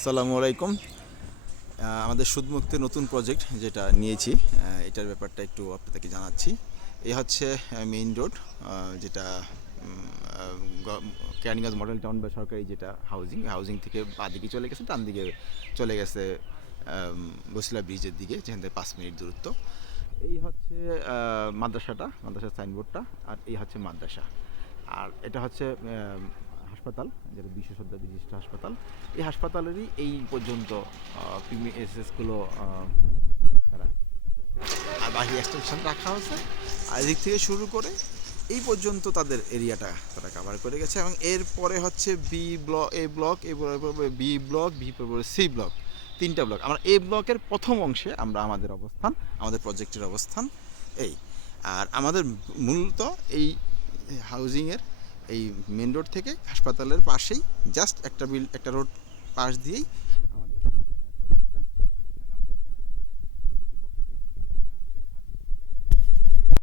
আসসালামু আলাইকুম। আমাদের সুদমুক্তের নতুন প্রজেক্ট যেটা নিয়েছি, এটার ব্যাপারটা একটু আপনাদেরকে জানাচ্ছি। এই হচ্ছে মেইন রোড, যেটা কেরানীগঞ্জ মডেল টাউন বা সরকারি যেটা হাউজিং থেকে বাদিকে চলে গেছে, ডান দিকে চলে গেছে বসিলা ব্রিজের দিকে, যেখান থেকে 5 মিনিট দূরত্ব। এই হচ্ছে মাদ্রাসার সাইনবোর্ডটা, আর এই হচ্ছে মাদ্রাসা। আর এটা হচ্ছে হাসপাতাল, যেটা বিশেষজ্ঞ বিশিষ্ট হাসপাতাল। এই হাসপাতালেরই এই পর্যন্ত পিএমএসএসগুলো আর বাকি এক্সটেনশন রাখা হয়েছে। আর এদিক থেকে শুরু করে এই পর্যন্ত তাদের এরিয়াটা তারা কভার করে গেছে। এবং এরপরে হচ্ছে বি ব্লক, এ ব্লক, বি ব্লক, বি পরে সি ব্লক, 3টা ব্লক। আমরা এ ব্লকের প্রথম অংশে আমরা আমাদের প্রজেক্টের অবস্থান এই। আর আমাদের মূলত এই হাউজিংয়ের এই মেন রোড থেকে হাসপাতালের পাশেই, জাস্ট একটা রোড পাশ দিয়েই